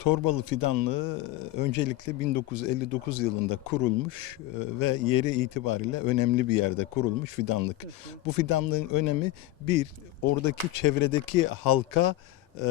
Torbalı Fidanlığı öncelikle 1959 yılında kurulmuş e, ve yeri itibariyle önemli bir yerde kurulmuş fidanlık. Bu fidanlığın önemi bir, oradaki çevredeki halka e,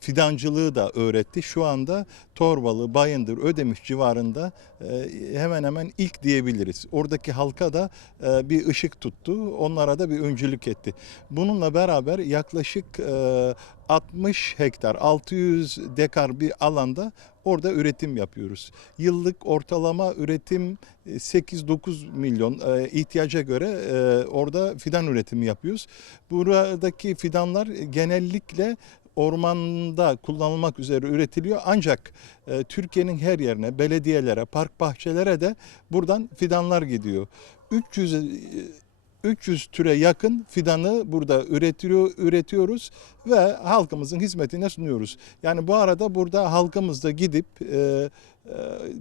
fidancılığı da öğretti. Şu anda Torbalı, Bayındır, Ödemiş civarında e, hemen hemen ilk diyebiliriz. Oradaki halka da e, bir ışık tuttu, onlara da bir öncülük etti. Bununla beraber yaklaşık e, 60 hektar, 600 dekar bir alanda orada üretim yapıyoruz. Yıllık ortalama üretim e, 8-9 milyon e, ihtiyaca göre e, orada fidan üretimi yapıyoruz. Buradaki fidanlar genellikle ormanda kullanılmak üzere üretiliyor ancak e, Türkiye'nin her yerine, belediyelere, park bahçelere de buradan fidanlar gidiyor. 300 e, 300 türe yakın fidanı burada üretiyor, üretiyoruz ve halkımızın hizmetine sunuyoruz. Yani bu arada burada halkımız da gidip e,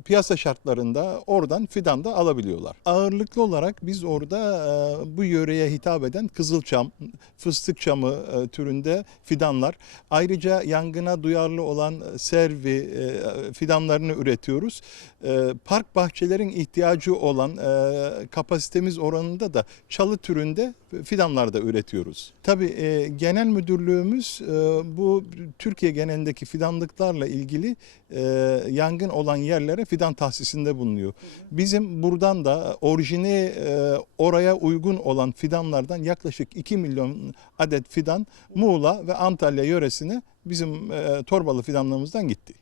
piyasa şartlarında oradan fidan da alabiliyorlar. Ağırlıklı olarak biz orada e, bu yöreye hitap eden kızılçam, fıstık çamı e, türünde fidanlar. Ayrıca yangına duyarlı olan servi e, fidanlarını üretiyoruz. Park bahçelerin ihtiyacı olan kapasitemiz oranında da çalı türünde fidanlar da üretiyoruz. Tabii genel müdürlüğümüz bu Türkiye genelindeki fidanlıklarla ilgili yangın olan yerlere fidan tahsisinde bulunuyor. Bizim buradan da orijini e, oraya uygun olan fidanlardan yaklaşık 2 milyon adet fidan Muğla ve Antalya yöresine bizim e, torbalı fidanlığımızdan gitti.